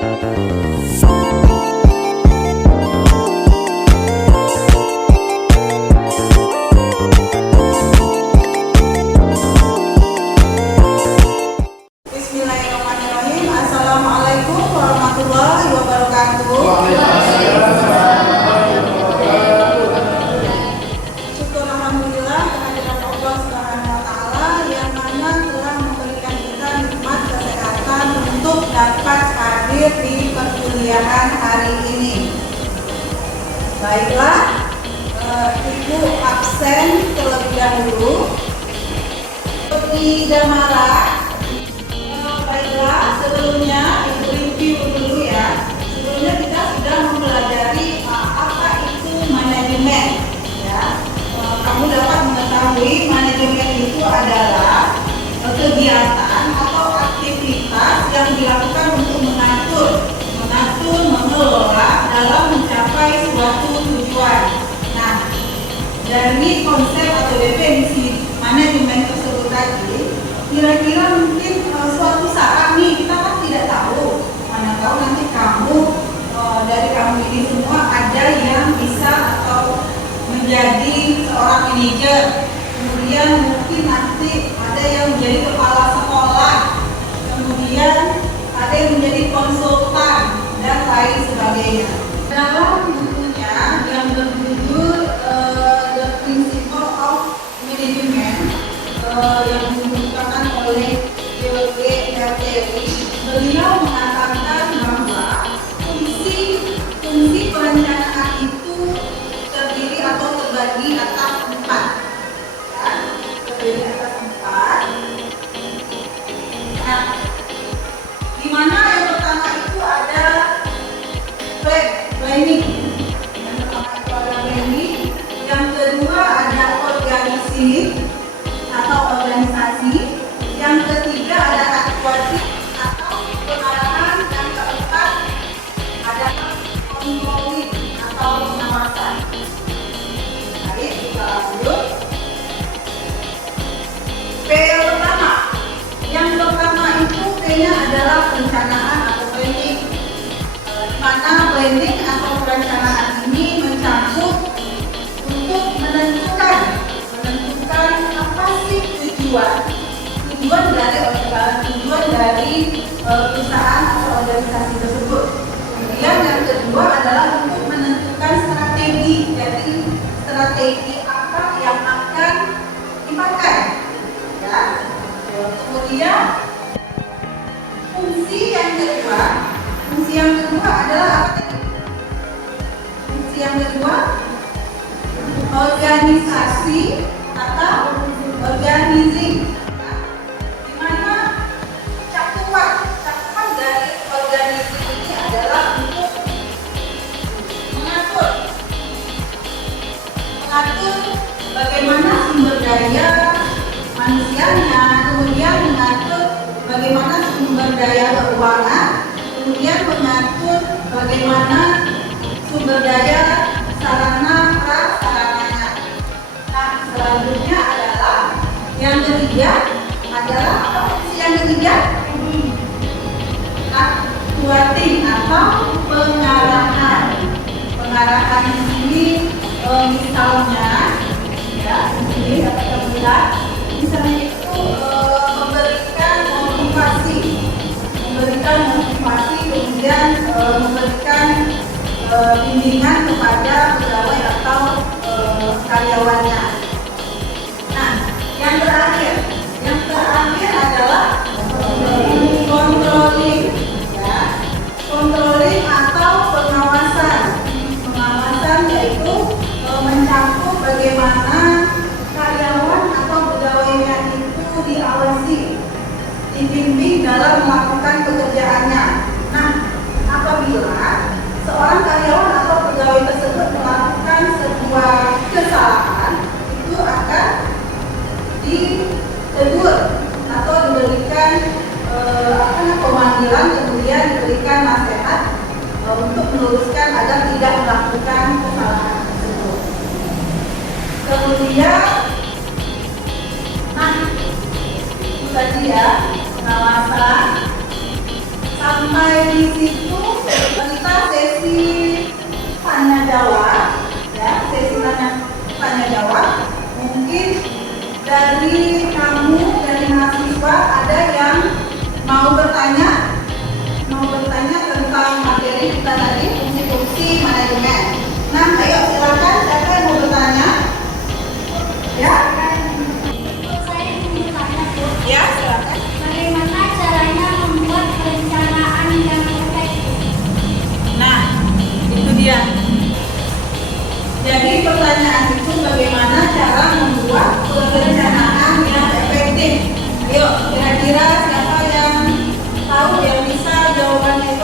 Bismillahirrahmanirrahim. Assalamualaikum warahmatullahi wabarakatuh. Syukur alhamdulillah kehadiran Allah Subhanahu wa taala yang mana telah memberikan kita nikmat kesehatan untuk dapat hadir di perkuliahan hari ini. Baiklah, Ibu absen terlebih dahulu. Tidak marah. Baiklah, sebelumnya Ibu review dulu ya. Sebelumnya kita sudah mempelajari apa itu manajemen ya. Kamu dapat mengetahui manajemen itu adalah kegiatan atau aktivitas yang dilakukan untuk mengatur, mengelola dalam mencapai suatu tujuan. Nah, dari konsep atau definisi manajemen tersebut tadi, kira-kira mungkin suatu saat nih kita kan tidak tahu, mana tahu nanti dari kamu ini semua ada yang bisa atau menjadi seorang manajer, kemudian mungkin nanti ada yang menjadi kepala sekolah, kemudian ada yang menjadi konsultan dan lain sebagainya. Dalam bukunya yang berjudul The Principle of Management yang dikemukakan oleh Yogi Hertewi, beliau mengatakan bahwa fungsi perencanaan itu terdiri atau terbagi atas 4 ya, terdiri atas 4. Nah, di mana yang pertama itu ada planning. Yang pertama itu ada planning, yang kedua ada organisasi, yang ketiga ada aktuasi atau pengarahan, yang keempat adalah controlling atau pengawasan. Baik, kita lanjut. Yang pertama itu P-nya adalah perencanaan atau planning. Di mana planning atau perencanaan ini mencakup untuk menentukan apa sih tujuan dari perusahaan atau organisasi tersebut. Kemudian yang kedua adalah untuk menentukan strategi. Jadi strategi apa yang akan dipakai. Ya. Kemudian fungsi yang kedua adalah apa tadi? Fungsi yang kedua organisasi atau organizing, di mana cakupan dari organisasi ini adalah untuk mengatur bagaimana sumber daya manusianya, kemudian mengatur bagaimana sumber daya keuangan, kemudian mengatur bagaimana sumber daya sarana prasarananya. Nah, selanjutnya adalah yang ketiga adalah apa fungsi yang ketiga? Actuating atau pengarahan. Pengarahan di sini misalnya ya, ini dapat kita lihat misalnya itu memberikan motivasi, kemudian memberikan bimbingan kepada pegawai atau karyawannya. Nah, yang terakhir adalah controlling, ya. Controlling atau pengawasan yaitu mencakup bagaimana karyawan atau pegawainya itu diawasi, dibimbing dalam melakukan pekerjaannya. Nah, apabila seorang karyawan atau pegawai tersebut melakukan sebuah kesalahan, itu akan ditegur atau diberikan pemanggilan, kemudian diberikan nasihat untuk meluruskan agar tidak melakukan kesalahan tersebut. Kemudian, nah itu tadi ya pengawasan. Sampai di situ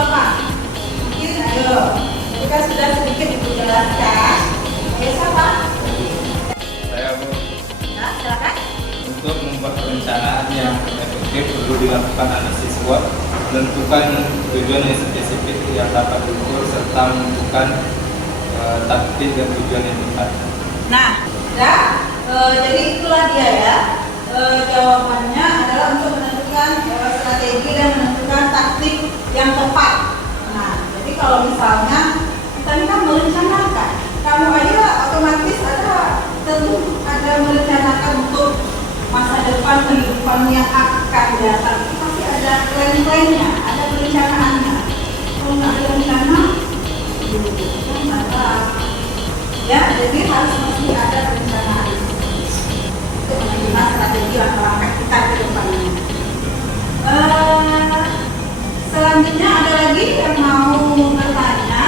apa? Mungkin ayo, itu kan sudah sedikit dijelaskan. Ayo siapa? Saya Bu, Ya, silakan. untuk membuat perencanaan yang efektif perlu dilakukan analisis SWOT, menentukan tujuan yang spesifik yang dapat diukur serta menentukan taktik dan tujuan yang tepat. Nah, ya, jadi itulah dia ya. Jawabannya adalah untuk menentukan strategi dan menentukan taktik yang tepat. Nah, jadi kalau misalnya kita ini kan merencanakan, kamu aja otomatis tentu ada merencanakan untuk masa depan kehidupan yang akan datang. Itu pasti ada plan-plannya, ada perencanaannya. Kalau nggak ada rencana, kan nggak. Ya, jadi harus mesti ada perencanaan untuk menerima strategi langkah-langkah kita ke depannya. Selanjutnya ada lagi yang mau bertanya?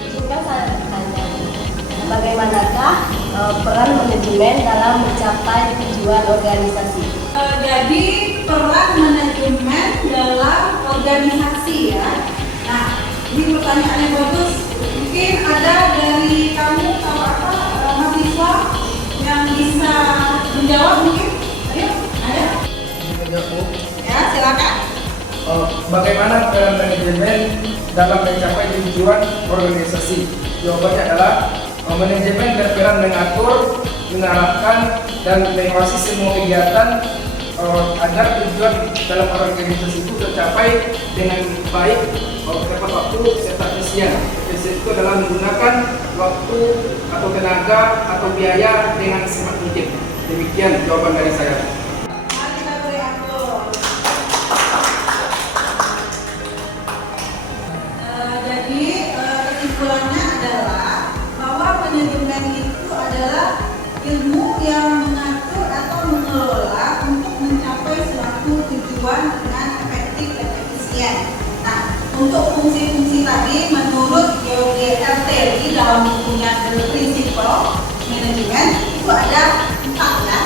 Izinkan saya bertanya, bagaimanakah peran manajemen dalam mencapai tujuan organisasi? Jadi peran manajemen dalam organisasi ya. Nah, ini pertanyaan yang bagus. Mungkin ada dari kamu atau mahasiswa yang bisa menjawab mungkin? Ayo. Ya, silakan. Bagaimana peran manajemen dalam mencapai tujuan organisasi? Jawabannya adalah manajemen berperan mengatur, mengarahkan, dan mengawasi semua kegiatan agar tujuan dalam organisasi itu tercapai dengan baik tepat waktu serta efisien. Efisien itu adalah menggunakan waktu atau tenaga atau biaya dengan semaksimal mungkin. Demikian jawaban dari saya. Mari kita beri aplaus. Jadi kesimpulannya adalah bahwa manajemen itu adalah ilmu yang mengatur atau mengelola untuk mencapai suatu tujuan dengan efektif dan efisien. Nah, untuk fungsi-fungsi tadi menurut George Elteri dalam bukunya The Principle Management itu ada 4 ya.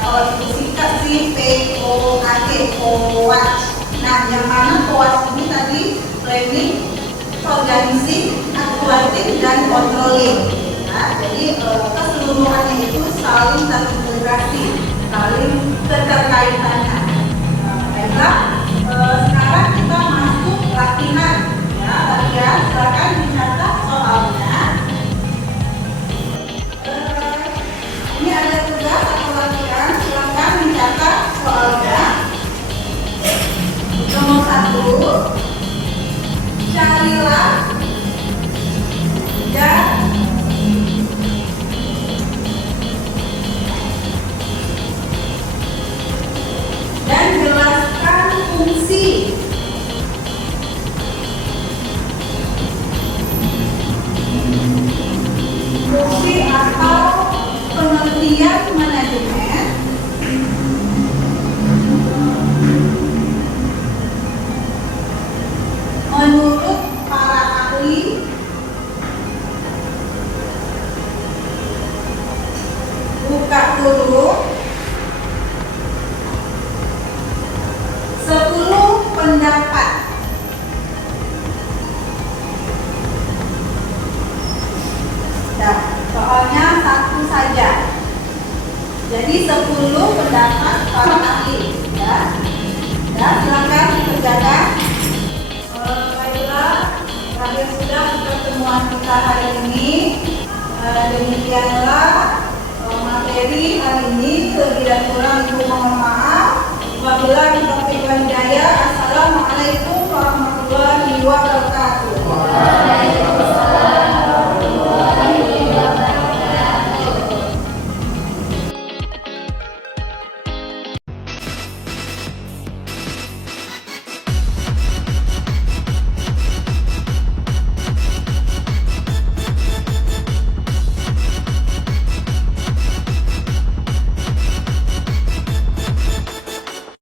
Kalau itu singkat sih POAT, POAT. Nah, yang mana POAT ini tadi planning, organizing, actuating, dan controlling. Nah, jadi keseluruhannya itu saling terintegrasi, saling keterkaitannya. Baiklah, sekarang kita masuk latihan. Ya, latihan. Silakan dicatat soalnya. Ini ada tugas atau latihan. Silakan dicatat soalnya. Nomor 1, carilah dan jelaskan fungsi atau pengertian manajemen menurut para ahli. Buka dulu 10 pendapat. Nah, soalnya satu saja. Jadi 10 pendapat para ahli. Ya, silakan dikerjakan. Baiklah, terakhir sudah pertemuan kita hari ini. Demikianlah materi hari ini. Lebih dan kurang Ibu mohon maaf. Wabillahi taufiq wal hidayah.